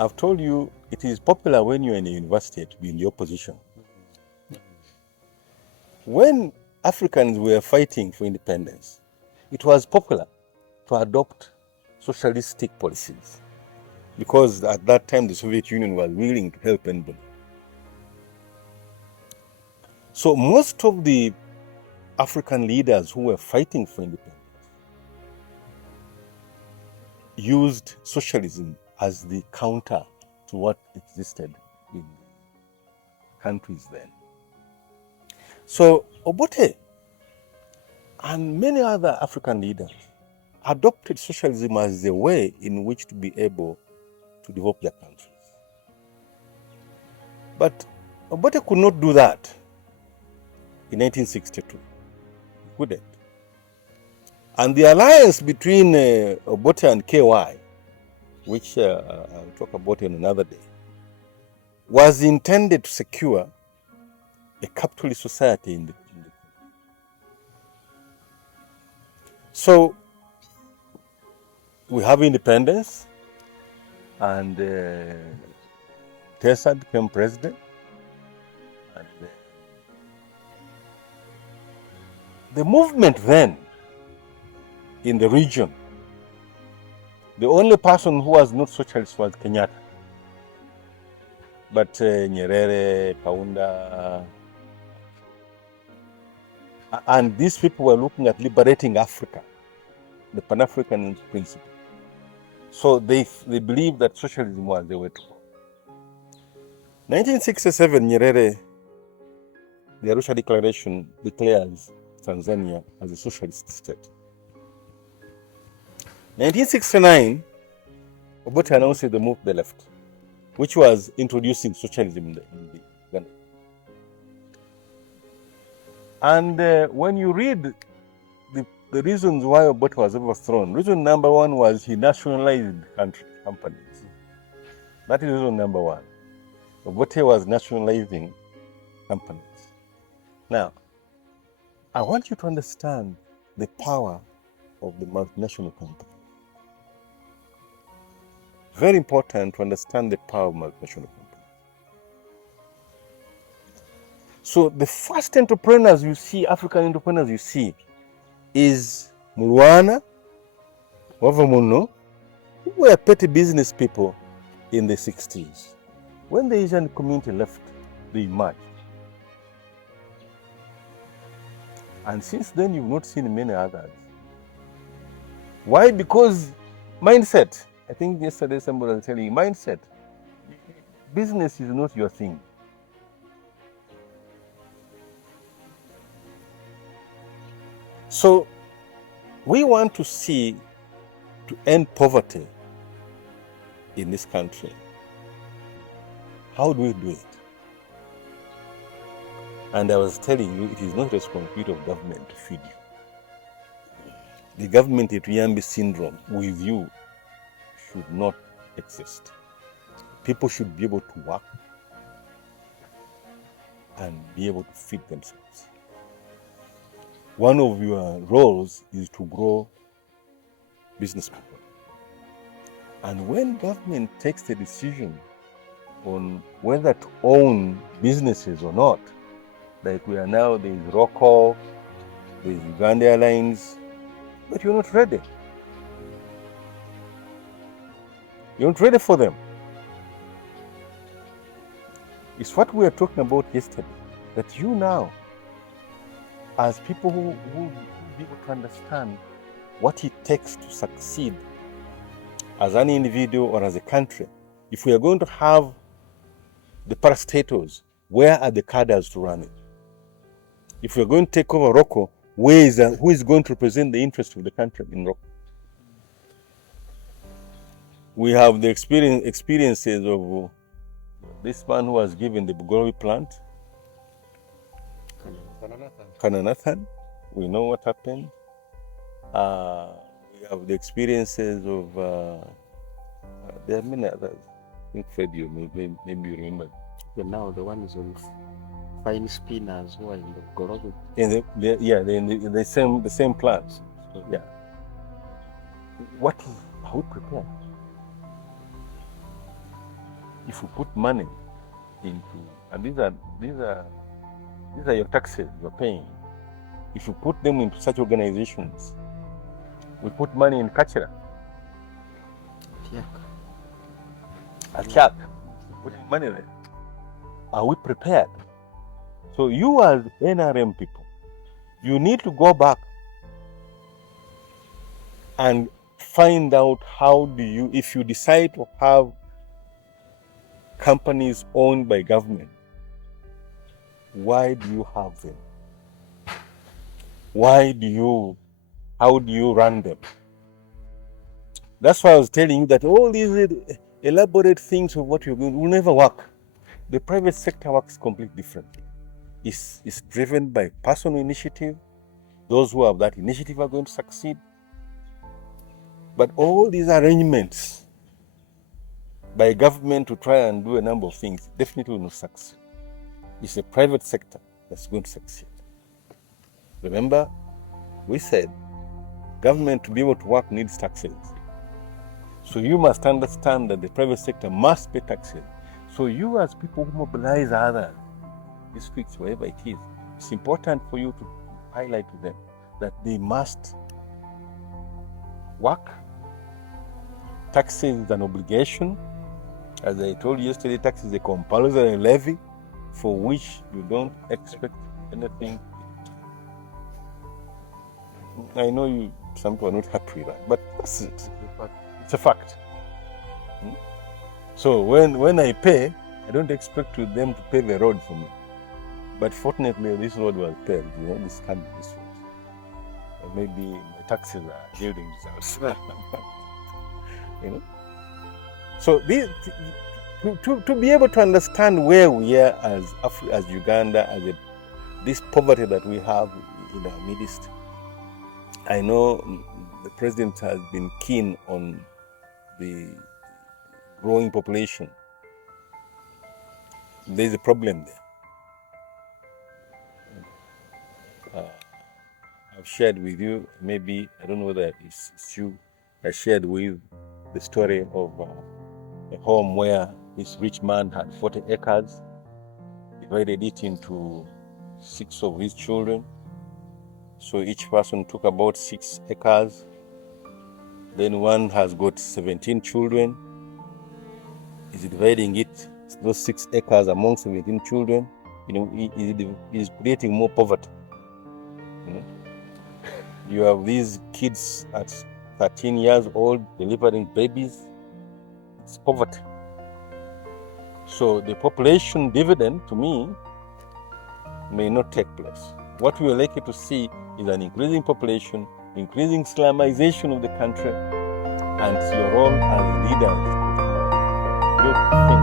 I've told you it is popular when you're in a university to be in the opposition. When Africans were fighting for independence, it was popular to adopt socialistic policies because at that time the Soviet Union was willing to help anybody. So most of the African leaders who were fighting for independence used socialism as the counter to what existed in the countries then. So Obote and many other African leaders adopted socialism as the way in which to be able to develop their countries. But Obote could not do that in 1962. He couldn't. And the alliance between Obote and KY, which I'll talk about in another day, was intended to secure a capitalist society in the country. So we have independence, and Tessa became president, and the movement then in the region, the only person who was not socialist was Kenyatta. But Nyerere, Kaunda, and these people were looking at liberating Africa, the Pan-African principle. So they believed that socialism was the way to go. 1967, Nyerere, the Arusha Declaration declares Tanzania as a socialist state. 1969, Obote announced the move to the left, which was introducing socialism in the Ghana. And when you read the reasons why Obote was overthrown, reason number one was he nationalized companies. That is reason number one. Obote was nationalizing companies. Now, I want you to understand the power of the multinational company. Very important to understand the power of multinational companies. So the first entrepreneurs you see, African entrepreneurs you see, is Mulwana, Wavamuno, who were petty business people in the 60s. When the Asian community left, they emerged. And since then, you've not seen many others. Why? Because mindset. I think yesterday somebody was telling you, mindset. Business is not your thing. So we want to end poverty in this country. How do we do it? And I was telling you, it is not a responsibility of government to feed you. The government Yambi syndrome with you should not exist. People should be able to work and be able to feed themselves. One of your roles is to grow business people. And when government takes the decision on whether to own businesses or not, like we are now, there is Rocco, there is Uganda Airlines, but you're not ready. You're not ready for them. It's what we were talking about yesterday, that you now, as people who be able to understand what it takes to succeed as an individual or as a country, if we are going to have the parastatals, where are the cadres to run it? If we are going to take over Rocco, who is going to represent the interest of the country in Rocco? We have the experiences of this man who was given the Bugorobi plant, Kananathan. We know what happened. We have the experiences of, there are many others. I think Fred, maybe you remember. But now the ones on fine spinners who are in the Gorobi. In the same plants. Yeah. Are we prepared? if you put money into, and these are your taxes you're paying. If you put them into such organizations, we put money in culture. Attack. Putting money there. Are we prepared? So you as NRM people, you need to go back and find out how do you, if you decide to have companies owned by government, why do you have them? How do you run them? That's why I was telling you that all these elaborate things of what you're going will never work. The private sector works completely differently. It's driven by personal initiative. Those who have that initiative are going to succeed. But all these arrangements by government to try and do a number of things definitely will not succeed. It's the private sector that's going to succeed. Remember, we said government to be able to work needs taxes. So you must understand that the private sector must pay taxes. So you as people who mobilize others, districts, wherever it is, it's important for you to highlight to them that they must work. Taxes is an obligation. As I told you yesterday, tax is a compulsory levy for which you don't expect anything. I know some people are not happy with that, but that's it. It's a fact. So when I pay, I don't expect them to pay the road for me. But fortunately, this road was paved. This can't be this road. Or maybe my taxes are yielding results. So to be able to understand where we are as Uganda, as this poverty that we have in our midst, I know the president has been keen on the growing population. There's a problem there. I've shared with you, maybe, I don't know whether it's you, I shared with the story of a home where this rich man had 40 acres, divided it into 6 of his children. So each person took about 6 acres. Then one has got 17 children. Is dividing it, those 6 acres among 17 children. Is creating more poverty. You have these kids at 13 years old delivering babies. It's poverty. So the population dividend, to me, may not take place. What we are likely to see is an increasing population, increasing Islamization of the country, and your role as leaders. You think